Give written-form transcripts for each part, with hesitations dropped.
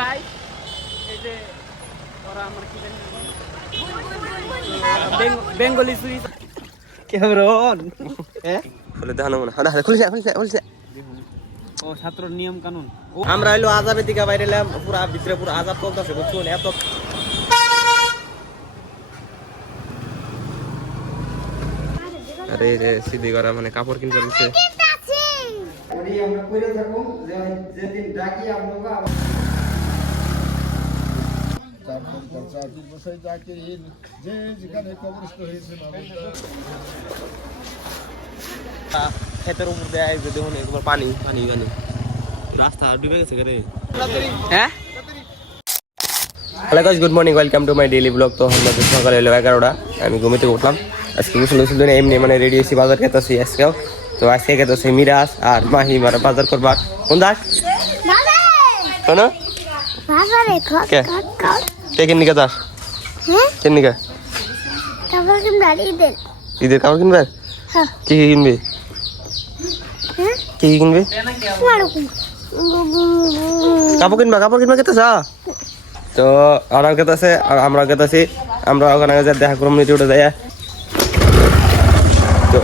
Guys এই যে ওরা আমার কি জানি বেঙ্গলি সুরি কেমন খুলে দেখানো মনে হয় খুলছে ও ছাত্র নিয়ম কানুন আমরা হইলো আজাবের দিকে বাইরে এলাম পুরা ভিতরে পুরো আজাব চলতেছে বুঝছো এত আরে রে সিদ্ধি করা মানে কাপড় কিনতে দিচ্ছে ওরে আমরা কইরা থাকো যেদিন ডাকি আপনাকে ক্ষেতের উপর দেয় দেখুন একবার পানি পানি পানি রাস্তা ডুবে গেছে রে হ্যাঁ hello guys good morning welcome to my daily blog. তো আমরা সকালে হলো 11টা আমি ঘুম থেকে উঠলাম আজকে গোসল দিনে এমনি মানে রেডি হয়েছি বাজার খেতেছি আজকেও তো আজকে খেতেছি মিরাজ আর মাহি মারা বাজার করবার কোন দাস শোনো বাজারে কে কিনবি কে দাস কিনবি কে কাপড় কিনবার ঈদের কাপড় কিনবে কি কি কিনবি কি কি কিনবি কাপড় কিনবা কেতেছ তো ওরাও কেতেছে আর আমরাও কেতেছি আমরা ওখানে দেখা করবো নিচে উঠে যাই তো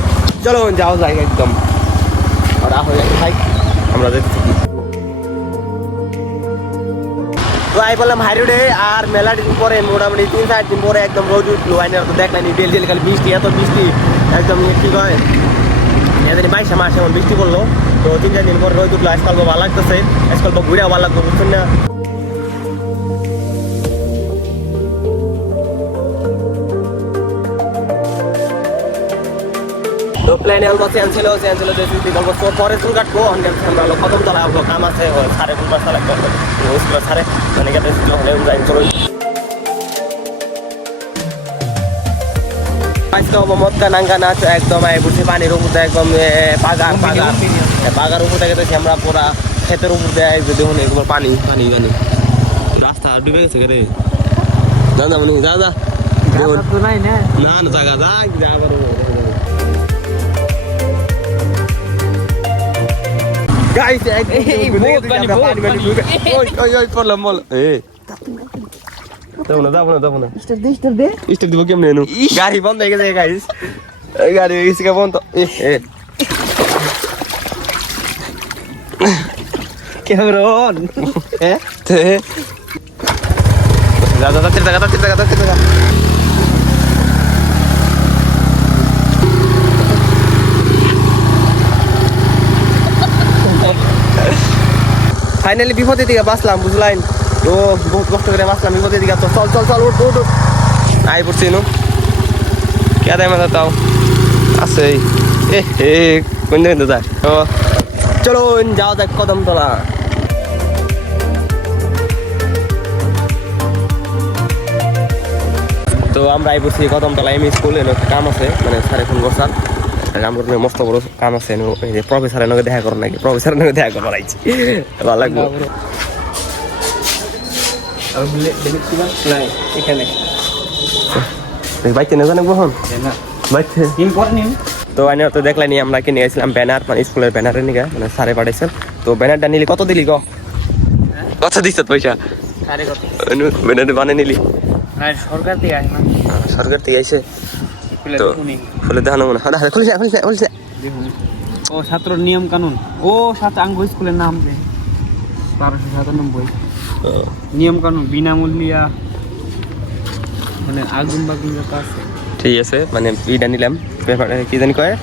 চলো যাও যাই একদম ওরা হয়ে খাই আমরা দেখছি তো আই বললাম হাই রোডে আর মেলা দিন পরে মোটামুটি 3-4 দিন পরে একদম রোদ উঠলো আইনের তো দেখলেনি ডেলি খালি বৃষ্টি এত বৃষ্টি একদম কি কয় এদের 22 মাস এমন বৃষ্টি পড়লো তো 3-4 দিন পরে রোদ উঠলো আজকাল ভালো লাগতেছে আজকাল ঘুরেও ভালো লাগতো বুঝছেন না তো প্ল্যানে আমরা চেঞ্জ ছিল যে গল্প পরে চুল কাটবো আমরা প্রথম তলা কাম আছে সাড়ে 5 লাগবে স্কুলের সাড়ে মানে গেতে যাই চলো আজকে মদকা নাঙ্গা নাচ একদম বুঝছি পানির উপর একদম পাগার উপর থেকে দেখছি আমরা পুরা ক্ষেতের উপর দেয় দেখুন একবার পানি পানি পানি রাস্তা ডুবে গেছে রে যা যা মানে যা যা না না জায়গা যা আবার গাইস এই ওই পড়লাম বল দাও না স্টার দিব কেমনে এনো গাড়ি বন্ধ হয়ে গেছে গাইস এই গাড়ি ইসকে বন্ধ কেমন যা তির ফাইনালি বিপদের দিকে বাঁচলাম বুঝলাইন তো বহুত কষ্ট করে বাঁচলাম বিপদের দিকে তো চল উঠ আই পড়ছি নো কে দেয় মাথা তাও আছে কোন দিকে যায় তো চলো যাওয়া যাক কদমতলা তো আমরা আই পড়ছি কদমতলা এম স্কুল একটা কাম আছে মানে সাড়ে 3 বছর আমার মস্ত বড় কাম আছে প্রফেসরের নাকি দেখা করো নাকি প্রফেসরের নাকি দেখা করো আইছি ভালো লাগবে বাইতে না জানো কখন বাইতে তো আইনে তো দেখলানি আমরা কিনে গেছিলাম ব্যানার মানে স্কুলের ব্যানারের নিকে মানে স্যারে পাঠাইছেন তো ব্যানারটা নিলি কত দিলি কত দিছ পয়সা ব্যানার বানিয়ে নিলি সরকার থেকে আইছে তো খুলে দেখানো মনে হয় খুলছে ও ছাত্র নিয়ম কানুন ও সাথে আঙ্গ স্কুলের নাম 1297 নিয়ম কানুন বিনামূল্যা মানে আগুন বাগুন আছে ঠিক আছে মানে ইটা নিলাম কি জানি কয়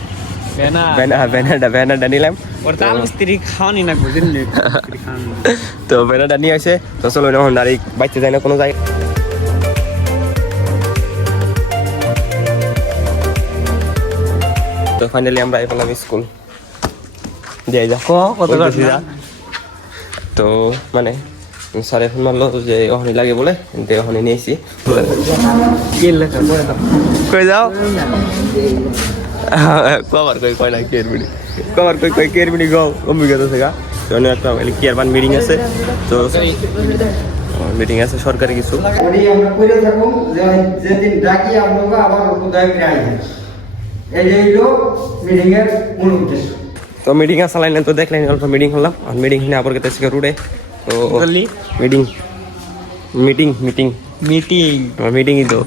ব্যানারটা নিলাম ওর তাল মিস্ত্রি খাওয়ানি না বুঝলেন তো ব্যানারটা নিয়ে আসে তো চলো এখন আর বাইতে যায় না কোনো জায়গায় তো ফাইনালি আমরা এলাম স্কুল দিয়ে যা তো মানে স্যার এখন মারলো যে ওখানে লাগে বলে ওখানে নিয়েছি কই যাও কবার কই না কেয়ারবিড়ি কবার কই কেয়ারবিড়ি গাও অভিজ্ঞতা থেকে তো একটা কেয়ারবান মিটিং আছে তো মিটিং আছে সরকারি কিছু আমরা কইরা থাকো যেদিন ডাকি আপনাকে আবার উদয় খাই এই হলো মিটিং এর মূল উদ্দেশ্য তো মিটিং চালাইলেন তো দেখলেন অল্প মিটিং হলাম আর মিটিং হলে আবার গেছে রোডে ও বললি মিটিং মিটিং মিটিং মিটিং মিটিংই তো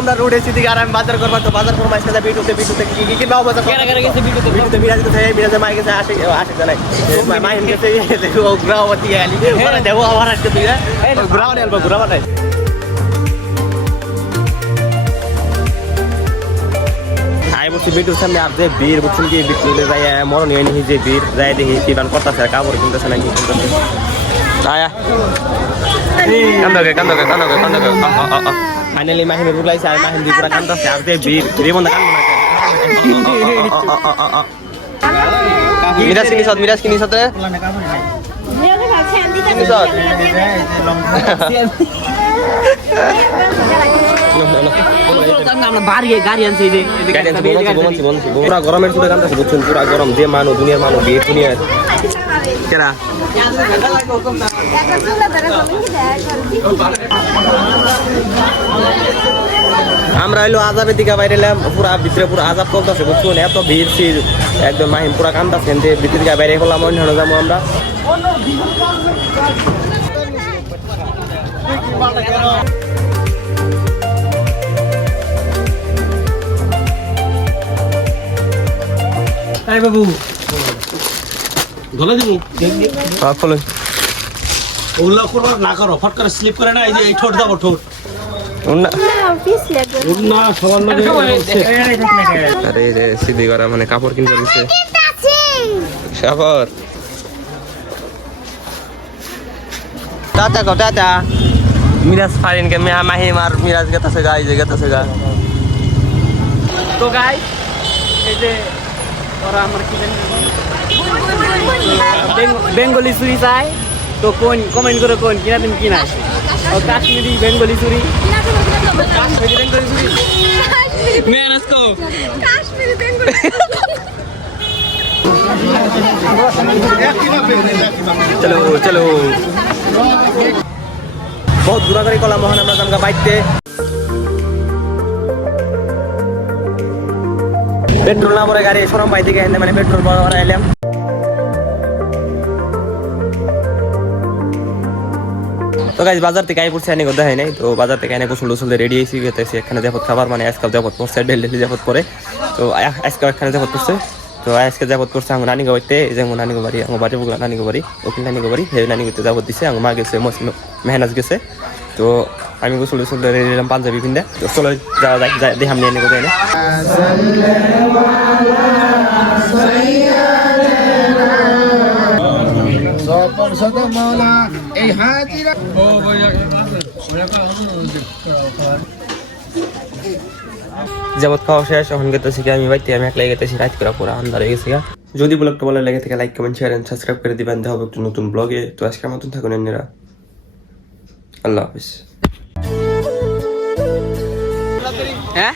আমরা রোডে সিটি আর আমি বাজার করবো তো বাজার করবো আজকে বিটুতে কি কি কিনবো বাজার কেন গেছে ভিডিওতে বিটুতে মিরাজ গেছে মিরাজের মাই গেছে আসে জানাই মাই গেছে ও গ্রামতি আলি ওরা দেবো আবার আজকে তুই গ্রাম আলবো গ্রাম নাই আই বলছি বিটুর সামনে আর যে বীর বলছেন কি বিটুতে যাই মরণ নিয়ে নিহি যে বীর যাই দেখি কি বান করতেছে কাপড় কিনতেছে নাকি কিনতেছে আয়া কান্দকে ফাইনালি মাহিন রুলাইছে আর মাহিন পুরা কান্দছে আর যে বীর রিমন কান্দো না মিরাজ কিনি সাথে পুরা গরমের চুলে কান্দছে বুঝছেন পুরা গরম যে মানুষ দুনিয়ার মানুষ বিয়ে দুনিয়ার কেরা আমরা হইলো আজাবের দিকে বাইরে এলাম পুরা ভিতরে পুরো আজাব চলতেছে বুঝছেন এত ভিড় ছিল একদম মাহিম পুরা কান্দাছে ভিতরে দিকে বাইরে করলাম অন্য যাবো আমরা এই বাবু ধরে দিব খোলেন ওগুলো করো না করো ফট করে স্লিপ করে না এই যে এই ঠোঁট দাও ঠোঁট না সবার লাগে আরে রে সিদ্ধি করা মানে কাপড় কিনতে দিছে সাগর টাটা মিরাজ ফারিন কে মাহিম আর মিরাজ গেতাছে গা এই যে গেতাছে গা তো গাই এই যে ওরা আমার কি জানি বেঙ্গলি চুরি চাই তো কোন কমেন্ট করে কোন কিনা তুমি কিনা ও কাশ্মীরি বেঙ্গলি চুরি কাশ্মীরি বেঙ্গলি চুরি মেহনত কো কাশ্মীরি বেঙ্গলি চলো চলো বহুত ঘোরাঘুরি করলাম মোহন আমরা জামগা বাইতে পেট্রোল না পরে গাড়ি সরম পাই থেকে মানে পেট্রোল ভরা এলাম তো গাইজ বাজার থেকে আই পড়ছে এনে কথা হয় নাই তো বাজার থেকে এনে গোসল টোসল রেডি হয়েছি গেতেছি এখানে যাবত খাবার মানে আজকাল যাবত পড়ছে ডেলি যাবত করে তো আজকে এখানে যাবত করছে তো আজকে যাবত করছে আমার নানি গাইতে এই যে আমার নানি বাড়ি আমার বাড়ি বগুড়া নানি বাড়ি ওখানে নানি বাড়ি সেই নানি গাইতে যাবত দিছে আমার মা গেছে মেহনাজ গেছে তো আমি গোসল টোসল রেডি এলাম পাঞ্জাবি পিন্ধে তো চলো যাওয়া যায় দেখাম নিয়ে এনে কোথায় না যাবত খাওয়া শেষ এখন গেতেছি আমি বাইতে আমি একলাই গেতেছি রাত করে পুরো আন্ধার হয়ে গেছে যদি ব্লগটা ভালো লাগে থেকে like comment share and subscribe করে দিবেন দেখা হবে একটা নতুন ব্লগে তো আজকের মতন থাকুন এনরা আল্লাহ হাফেজ হ্যাঁ